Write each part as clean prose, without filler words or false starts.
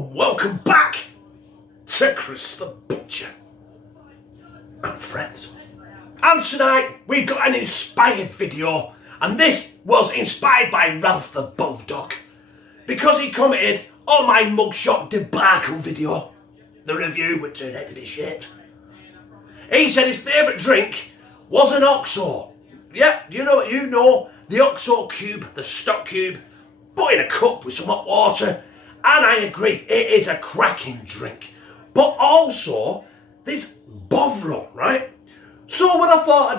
and welcome back to Chris the Butcher and friends. And tonight we've got an inspired video, and this was inspired by Ralph the Bulldog because he commented on my mugshot debacle video, the review which turned out to be shit. He said his favourite drink was an OXO. Yeah, you know the OXO cube, the stock cube, but in a cup with some hot water. And I agree, it is a cracking drink. But also, this Bovril, right? So what I thought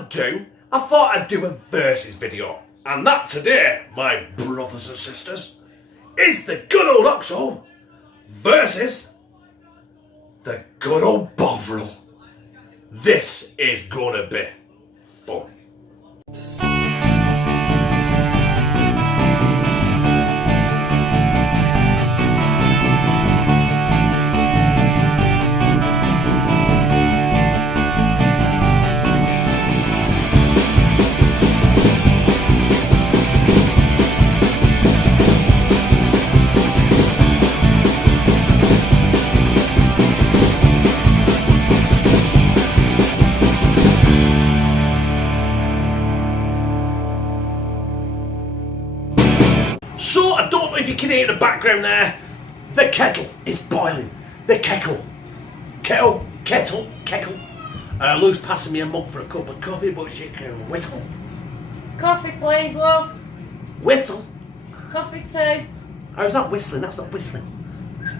I'd do a versus video. And that today, my brothers and sisters, is the good old OXO versus the good old Bovril. This is gonna be fun. So, I don't know if you can hear in the background there, the kettle is boiling. The kettle. Lou's passing me a mug for a cup of coffee, but she can whistle. Coffee please, love. Whistle? Coffee too. Oh, is that whistling? That's not whistling.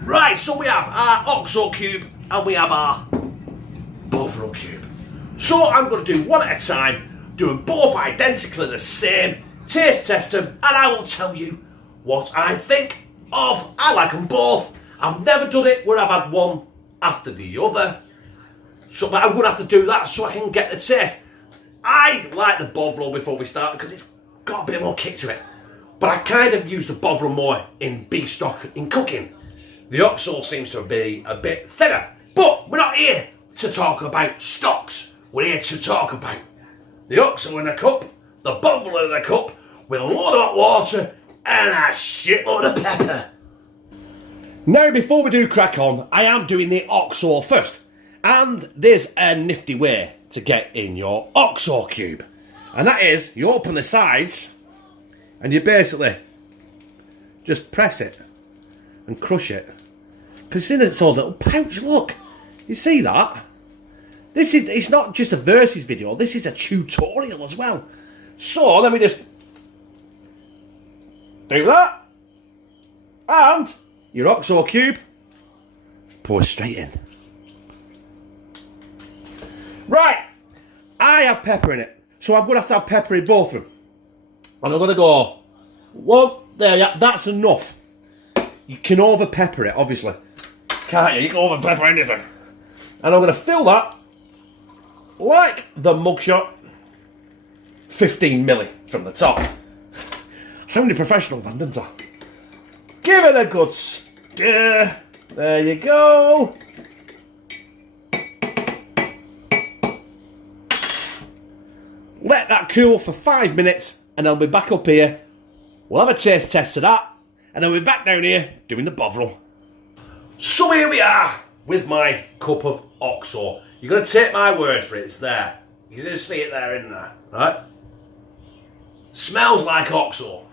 Right, so we have our OXO cube and we have our Bovril cube. So I'm going to do one at a time, doing both identically the same, taste test them, and I will tell you what I think of. I like them both. I've never done it where I've had one after the other. So, but I'm going to have to do that so I can get the taste. I like the Bovril before we start because it's got a bit more kick to it. But I kind of use the Bovril more in beef stock, in cooking. The OXO seems to be a bit thinner. But we're not here to talk about stocks. We're here to talk about the OXO in a cup, the Bovril in a cup, with a load of hot water and a shitload of pepper. Now, before we do crack on, I am doing the OXO first. And there's a nifty way to get in your OXO cube. And that is, you open the sides and you basically just press it and crush it. Because it's in its own little pouch, look. You see that? It's not just a versus video, this is a tutorial as well. So, let me just do that. And your OXO cube, pour straight in. Right, I have pepper in it, so I'm going to have pepper in both of them. And I'm going to go, one, there, yeah, that's enough. You can over pepper it, obviously. Can't you? You can over pepper anything. And I'm going to fill that, like the mugshot, 15 milli from the top. Sounding professional, man, doesn't I? Give it a good stir. There you go. Let that cool for 5 minutes and I'll be back up here. We'll have a taste test of that and then we'll be back down here doing the Bovril. So here we are with my cup of OXO. You're going to take my word for it, it's there. You're going to see it there, isn't there? Right? Smells like OXO.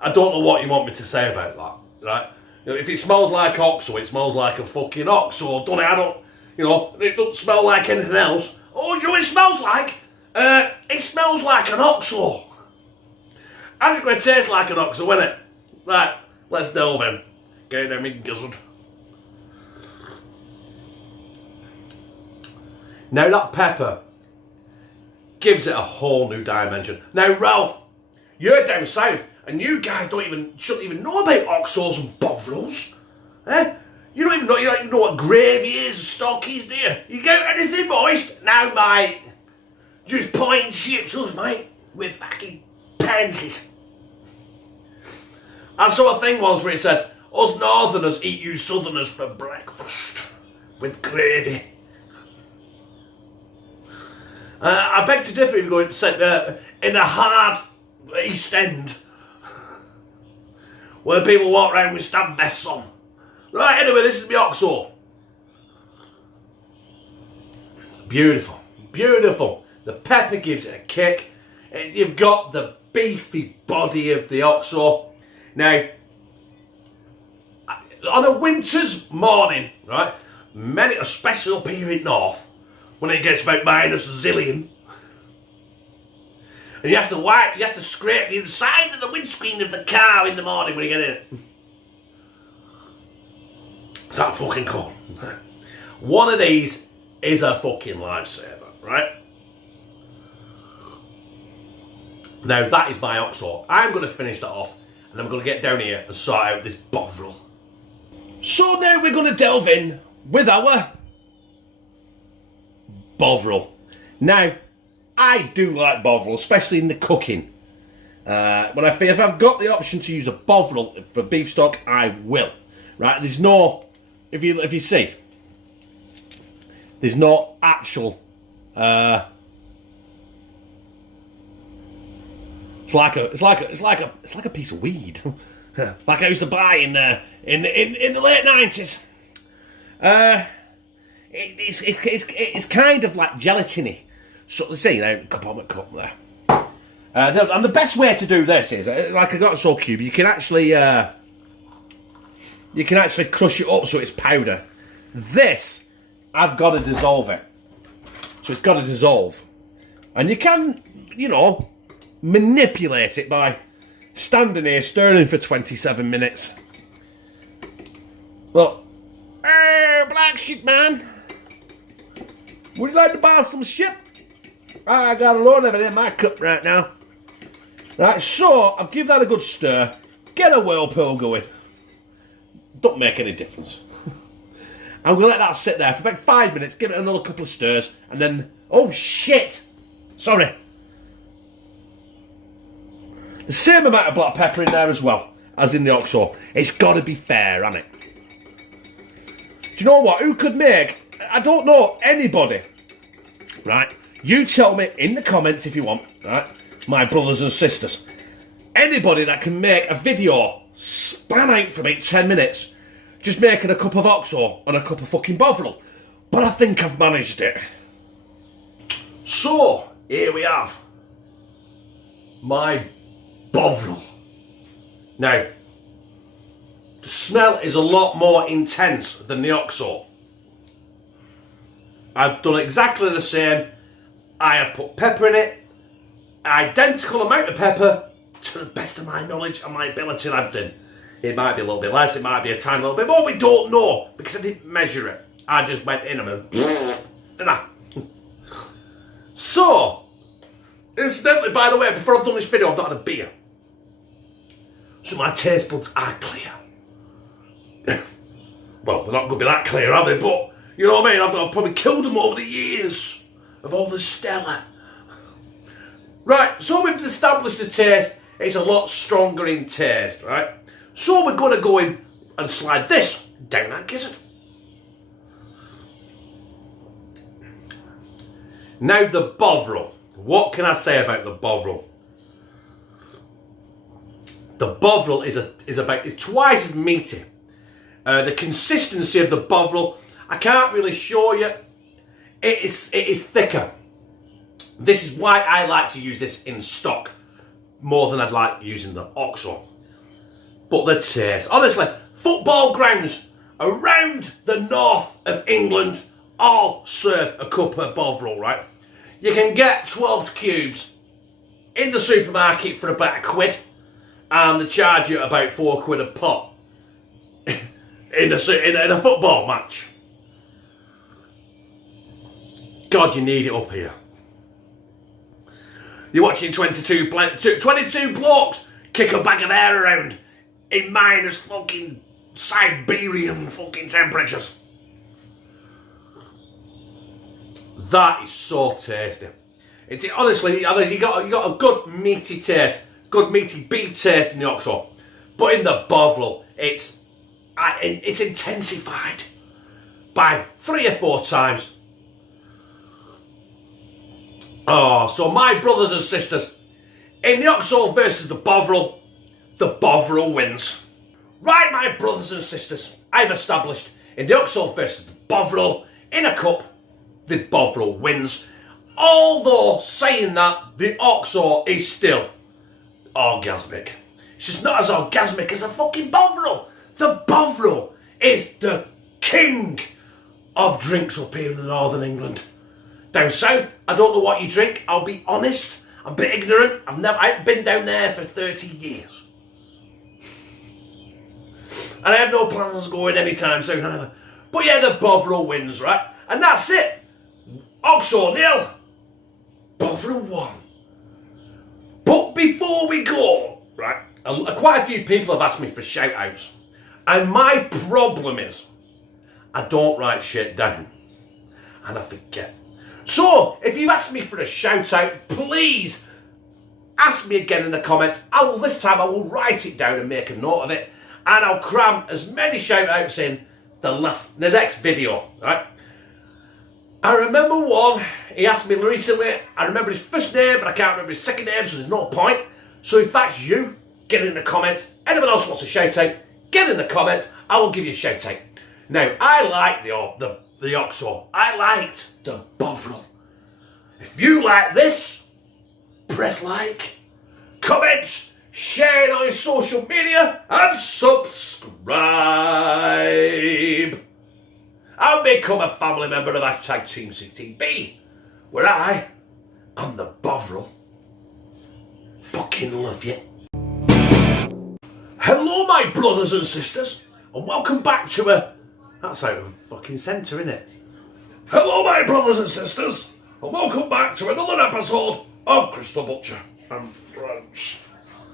I don't know what you want me to say about that, right? If it smells like OXO, it smells like a fucking OXO, don't it? It doesn't smell like anything else. Oh, you know what it smells like? It smells like an OXO. I'm just going to taste like an OXO, innit? Right, let's delve in. Get in me gizzard. Now that pepper gives it a whole new dimension. Now Ralph, you're down south and you guys shouldn't even know about OXOs and Bovrils. Eh? You don't even know what gravy is, stock is, do you? You get anything moist? Now mate, just point chips us, mate, with fucking pansies. I saw a thing once where it said, us northerners eat you southerners for breakfast with gravy. I beg to differ if you're going to sit there in a hard East End where people walk around with stab vests on. Right, anyway, this is my OXO. Beautiful, beautiful. The pepper gives it a kick. You've got the beefy body of the OXO. Now, on a winter's morning, right, many, especially up here in North, when it gets about minus a zillion, and you have to scrape the inside of the windscreen of the car in the morning when you get in it. Is that fucking cool? One of these is a fucking lifesaver, right? Now that is my OXO. I'm going to finish that off and I'm going to get down here and sort out this Bovril. So now we're going to delve in with our Bovril. Now, I do like Bovril, especially in the cooking. If I've got the option to use a Bovril for beef stock, I will. Right? There's no, if you see, there's no actual. It's like a piece of weed, like I used to buy in the late 90s. It's kind of like gelatiny. So let's see now, cup there. And the best way to do this is, like I got a OXO cube, you can actually crush it up so it's powder. This, I've got to dissolve it. So it's got to dissolve, and you can, manipulate it by standing here stirring for 27 minutes. Look, hey, black shit man, would you like to buy some shit? I got a load of it in my cup right now. Right, so I've given that a good stir. Get a whirlpool going. Don't make any difference. I'm going to let that sit there for about 5 minutes, give it another couple of stirs, and then, oh shit! Sorry. The same amount of black pepper in there as well, as in the OXO. It's got to be fair, hasn't it? Do you know what? Who could make, I don't know, anybody, right? You tell me in the comments if you want, right? My brothers and sisters. Anybody that can make a video span out for about 10 minutes just making a cup of OXO and a cup of fucking Bovril. But I think I've managed it. So, here we have my Bovril. Now, the smell is a lot more intense than the OXO. I've done exactly the same. I have put pepper in it, identical amount of pepper, to the best of my knowledge and my ability I've done. It might be a little bit less, it might be a tiny little bit more, we don't know, because I didn't measure it. I just went in and went, So, incidentally, by the way, before I've done this video, I've not had a beer. So my taste buds are clear. Well, they're not going to be that clear, are they? But, you know what I mean? I've probably killed them over the years of all the Stella. Right, so we've established the taste. It's a lot stronger in taste, right? So we're going to go in and slide this down that gizzard. Now the Bovril. What can I say about the Bovril? The Bovril is about twice as meaty. The consistency of the Bovril, I can't really show you. It is thicker. This is why I like to use this in stock more than I'd like using the OXO. But the taste, honestly, football grounds around the north of England all serve a cup of Bovril, right? You can get 12 cubes in the supermarket for about £1, and they charge you about £4 a pot in a football match. God, you need it up here. You're watching 22 blokes kick a bag of air around in minus fucking Siberian fucking temperatures. That is so tasty. It's honestly, you got a good meaty taste, good meaty beef taste in the OXO, but in the Bovril, it's intensified by 3 or 4 times. Oh, so my brothers and sisters, in the OXO versus the Bovril wins. Right, my brothers and sisters, I've established in the OXO versus Bovril in a cup, the Bovril wins. Although saying that, the OXO is still orgasmic. It's just not as orgasmic as a fucking Bovril. The Bovril is the king of drinks up here in Northern England. Down south, I don't know what you drink, I'll be honest. I'm a bit ignorant. I haven't been down there for 30 years. And I have no plans of going anytime soon either. But yeah, the Bovril wins, right? And that's it. OXO 0, Bovril 1. But before we go, right, quite a few people have asked me for shout-outs. And my problem is, I don't write shit down. And I forget. So, if you've asked me for a shout-out, please ask me again in the comments. This time I will write it down and make a note of it. And I'll cram as many shout-outs in the next video, right? I remember one, he asked me recently, I remember his first name, but I can't remember his second name, so there's no point. So if that's you, get in the comments. Anyone else wants a shout-out, get in the comments, I will give you a shout-out. Now, I like the OXO. I liked the Bovril. If you like this, press like, comment, share it on your social media, and subscribe. And become a family member of #Teamctb, where I am the Bovril. Fucking love you. Hello, my brothers and sisters, and welcome back to that's out of fucking centre, innit? Hello, my brothers and sisters, and welcome back to another episode of Crystal Butcher and Friends.